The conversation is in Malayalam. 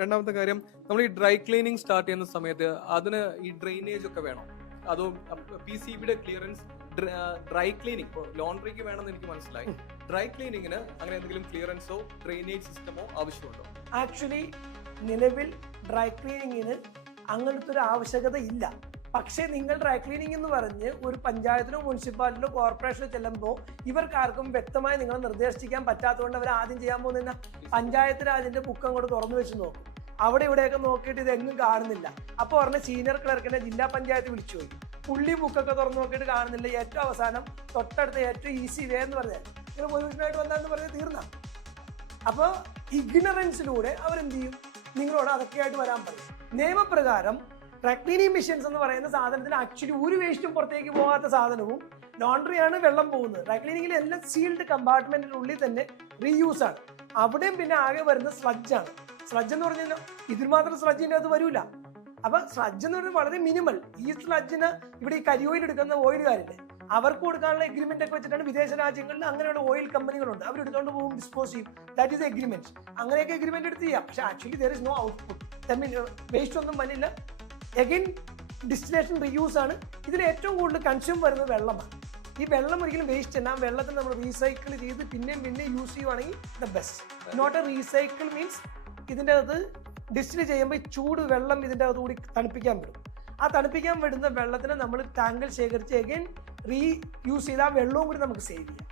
രണ്ടാമത്തെ കാര്യം, നമ്മൾ ഈ ഡ്രൈ ക്ലീനിങ് സ്റ്റാർട്ട് ചെയ്യുന്ന സമയത്ത് അതിന് ഈ ഡ്രെയിനേജ് ഒക്കെ വേണം. അതോ PCBയുടെ ക്ലിയറൻസ് ഡ്രൈ ക്ലീനിങ് ഇപ്പോൾ ലോണ്ടറിക്ക് വേണമെന്ന് എനിക്ക് മനസ്സിലായി. ഡ്രൈ ക്ലീനിങ്ങിന് അങ്ങനെ എന്തെങ്കിലും ക്ലിയറൻസോ ഡ്രെയിനേജ് സിസ്റ്റമോ ആവശ്യമുണ്ടോ? ആക്ച്വലി നിലവിൽ ഡ്രൈ ക്ലീനിങ്ങിന് അങ്ങനത്തെ ഒരു ആവശ്യകത ഇല്ല. പക്ഷേ നിങ്ങൾ ഡ്രൈ ക്ലീനിങ് എന്ന് പറഞ്ഞ് ഒരു പഞ്ചായത്തിലോ മുനിസിപ്പാലിറ്റിയിലോ കോർപ്പറേഷനിലോ ചെല്ലുമ്പോൾ ഇവർക്കാർക്കും വ്യക്തമായി നിങ്ങളെ നിർദ്ദേശിക്കാൻ പറ്റാത്തതുകൊണ്ട് അവർ ആദ്യം ചെയ്യാൻ പോകുന്ന പഞ്ചായത്ത് രാജിന്റെ ബുക്ക് അങ്ങോട്ട് തുറന്നു വെച്ച് നോക്കും. അവിടെ ഇവിടെയൊക്കെ നോക്കിയിട്ട് ഇതെങ്ങും കാണുന്നില്ല. അപ്പോൾ പറഞ്ഞ സീനിയർ ക്ലർക്കിനെ ജില്ലാ പഞ്ചായത്ത് വിളിച്ചു പോയി. പുള്ളി ബുക്കൊക്കെ തുറന്നു നോക്കിയിട്ട് കാണുന്നില്ല. ഏറ്റവും അവസാനം തൊട്ടടുത്ത ഏറ്റവും ഈസി വേ എന്ന് പറഞ്ഞാൽ നിങ്ങൾ പൊല്യൂഷനായിട്ട് വന്നതെന്ന് പറഞ്ഞ് തീർന്ന. അപ്പോൾ ഇഗ്നറൻസിലൂടെ അവരെന്ത് ചെയ്യും? നിങ്ങളോട് അതൊക്കെയായിട്ട് വരാൻ പറയും. നിയമപ്രകാരം ഡ്രൈ ക്ലീനിങ് മെഷീൻസ് എന്ന് പറയുന്ന സാധനത്തിന് ആക്ച്വലി ഒരു വേസ്റ്റും പുറത്തേക്ക് പോകാത്ത സാധനവും ലോണ്ടറിയാണ് വെള്ളം പോകുന്നത്. ഡ്രൈ ക്ലീനിങ്ങിൽ എല്ലാം സീൽഡ് കമ്പാർട്ട്മെന്റിനുള്ളിൽ തന്നെ റീയൂസ് ആണ്. അവിടെയും പിന്നെ ആകെ വരുന്ന സ്ലഡ്ജ് ആണ്. സ്ലഡ്ജ് എന്ന് പറഞ്ഞാൽ ഇതിൽ മാത്രം സ്ലഡ്ജിൻ്റെ അത് വരൂല. അപ്പൊ സ്ലഡ്ജ് എന്ന് പറയുന്നത് വളരെ മിനിമൽ. ഈ സ്ലഡ്ജിന് ഇവിടെ ഈ കരിയോയിൽ എടുക്കുന്ന ഓയിലുകാരില്ലേ, അവർക്ക് കൊടുക്കാനുള്ള എഗ്രിമെന്റ് ഒക്കെ വെച്ചിട്ടാണ് വിദേശ രാജ്യങ്ങളിൽ അങ്ങനെയുള്ള ഓയിൽ കമ്പനികളുണ്ട്. അവർ എടുത്തുകൊണ്ട് പോകും, ഡിസ്പോസ് ചെയ്യും. That is agreement. അങ്ങനെയൊക്കെ എഗ്രിമെന്റ് എടുത്ത് ചെയ്യാം. പക്ഷെ actually there is no output. Waste ഒന്നും വന്നില്ല. എഗെയിൻ ഡിസ്റ്റിലേഷൻ റീയൂസ് ആണ്. ഇതിൽ ഏറ്റവും കൂടുതൽ കൺസ്യൂം വരുന്നത് വെള്ളമാണ്. ഈ വെള്ളം ഒരിക്കലും വേസ്റ്റ് അല്ല. വെള്ളത്തിന് നമ്മൾ റീസൈക്കിൾ ചെയ്ത് പിന്നെയും യൂസ് ചെയ്യുവാണെങ്കിൽ the best. Note a recycle means ഇതിൻ്റെ അകത്ത് ഡിസ്റ്റിൽ ചെയ്യുമ്പോൾ ചൂട് വെള്ളം ഇതിൻ്റെ അകത്ത് കൂടി തണുപ്പിക്കാൻ വിടും. ആ തണുപ്പിക്കാൻ വിടുന്ന വെള്ളത്തിനെ നമ്മൾ ടാങ്കിൽ ശേഖരിച്ച് എഗെയിൻ യൂസ് ചെയ്ത് ആ വെള്ളവും കൂടി നമുക്ക് സേവ് ചെയ്യാം.